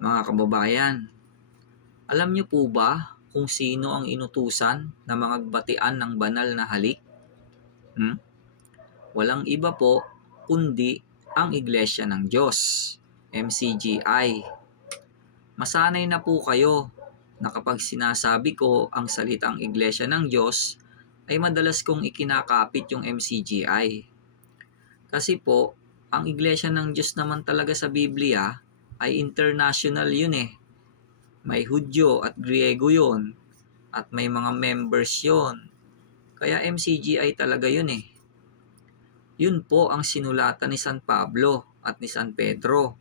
Mga kababayan, alam niyo po ba kung sino ang inutusan na mga batian ng banal na halik? Hmm? Walang iba po kundi ang Iglesia ng Diyos, MCGI. Masanay na po kayo na kapag sinasabi ko ang salitang Iglesia ng Diyos, ay madalas kong ikinakapit yung MCGI. Kasi po, ang Iglesia ng Diyos naman talaga sa Biblia ay international yun eh. May Hudyo at Griego yun. At may mga members yun. Kaya MCGI talaga yun eh. Yun po ang sinulatan ni San Pablo at ni San Pedro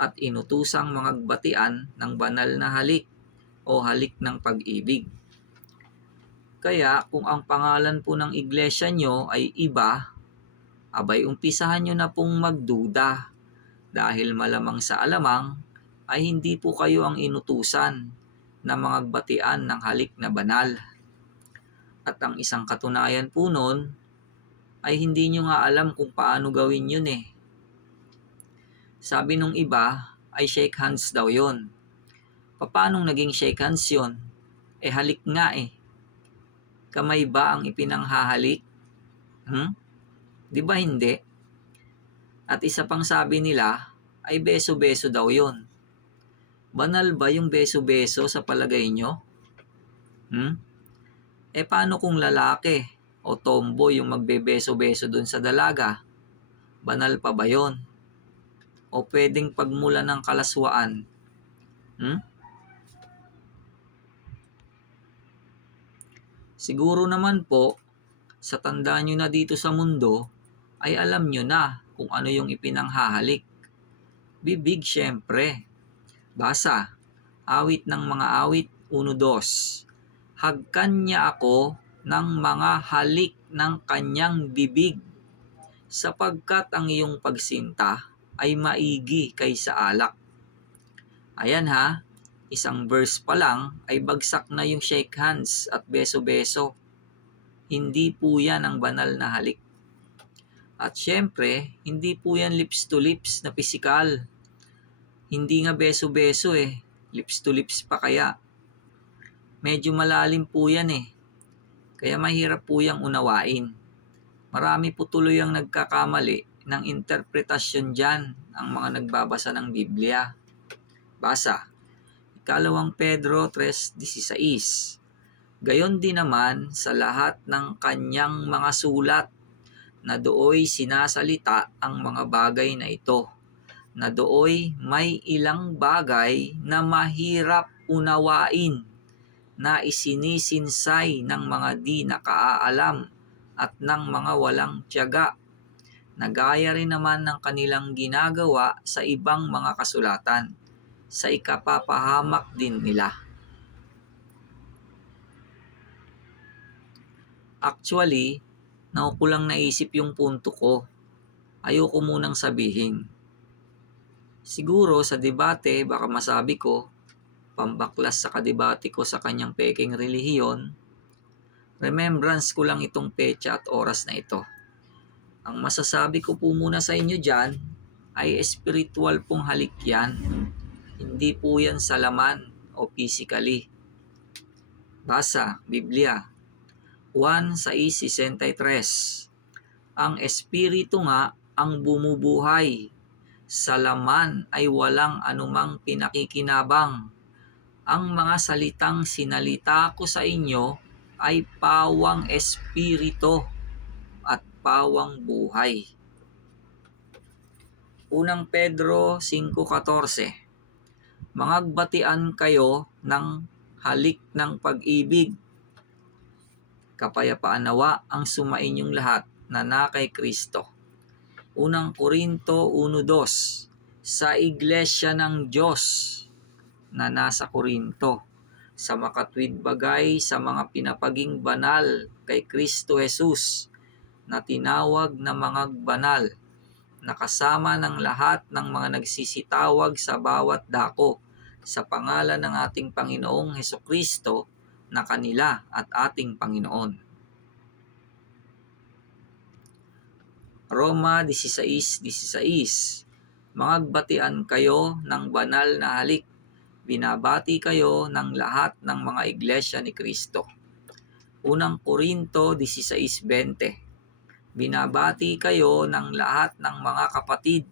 at inutusang mga batian ng banal na halik o halik ng pag-ibig. Kaya kung ang pangalan po ng iglesia nyo ay iba, abay umpisahan nyo na pong magduda dahil malamang sa alamang ay hindi po kayo ang inutusan na mga batian ng halik na banal. At ang isang katunayan po nun ay hindi nyo nga alam kung paano gawin yun eh. Sabi nung iba ay shake hands daw yun. Paano naging shake hands yun? Eh halik nga eh. Kamay ba ang ipinanghahalik? Hmm? Di ba hindi? At isa pang sabi nila ay beso-beso daw yon. Banal ba yung beso-beso sa palagay nyo? Hmm? Eh paano kung lalaki o tomboy yung magbebeso-beso dun sa dalaga? Banal pa ba yon? O pwedeng pagmula ng kalaswaan? Hmm? Siguro naman po, sa tanda nyo na dito sa mundo, ay alam nyo na kung ano yung ipinanghahalik. Bibig syempre. Basa, awit ng mga awit 1-2. Hagkan niya ako ng mga halik ng kanyang bibig, sapagkat ang iyong pagsinta ay maigi kaysa alak. Ayan ha, isang verse pa lang ay bagsak na yung shake hands at beso-beso. Hindi po yan ang banal na halik. At syempre, hindi po yan lips to lips na pisikal. Hindi nga beso-beso eh. Lips to lips pa kaya. Medyo malalim po yan eh. Kaya mahirap po yung unawain. Marami po tuloy ang nagkakamali ng interpretasyon dyan ang mga nagbabasa ng Biblia. Basa. Ikalawang Pedro 3.16 Gayon din naman sa lahat ng kanyang mga sulat na dooy sinasalita ang mga bagay na ito, na dooy may ilang bagay na mahirap unawain, na isinisinsay ng mga di nakaalam at ng mga walang tiyaga, na gaya rin naman ng kanilang ginagawa sa ibang mga kasulatan, sa ikapapahamak din nila. Actually, naukulang naisip yung punto ko. Ayoko munang sabihin. Siguro sa debate baka masabi ko, pambaklas sa kadebate ko sa kanyang peking relihiyon, remembrance ko lang itong petsa at oras na ito. Ang masasabi ko po muna sa inyo dyan ay spiritual pong halik yan. Hindi po yan sa laman o physically. Basa, Biblia, 1.6.63 Ang Espiritu nga ang bumubuhay. Sa laman ay walang anumang pinakikinabang. Ang mga salitang sinalita ko sa inyo ay pawang espiritu at pawang buhay. Unang Pedro 5.14 Mangagbatian kayo ng halik ng pag-ibig kapayapaan nawa ang sumain yung lahat na na kay Kristo. Unang Korinto 1.2 Sa iglesia ng Diyos na nasa Korinto, sa makatwid bagay sa mga pinapaging banal kay Kristo Jesus na tinawag na mga banal, nakasama ng lahat ng mga nagsisitawag sa bawat dako sa pangalan ng ating Panginoong Heso Kristo na kanila at ating Panginoon. Roma 16.16 16. Mangagbatian kayo ng banal na halik. Binabati kayo ng lahat ng mga iglesia ni Kristo. Unang Korinto 16.20 Binabati kayo ng lahat ng mga kapatid.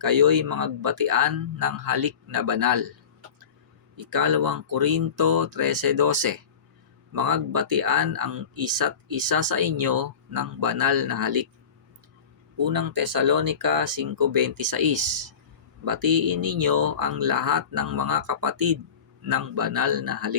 Kayo'y mangagbatian ng halik na banal. Ikalawang Korinto 13.12 Mangagbatian ang isa't isa sa inyo ng banal na halik. Unang Tesalonika 5.26 Batiin ninyo ang lahat ng mga kapatid ng banal na halik.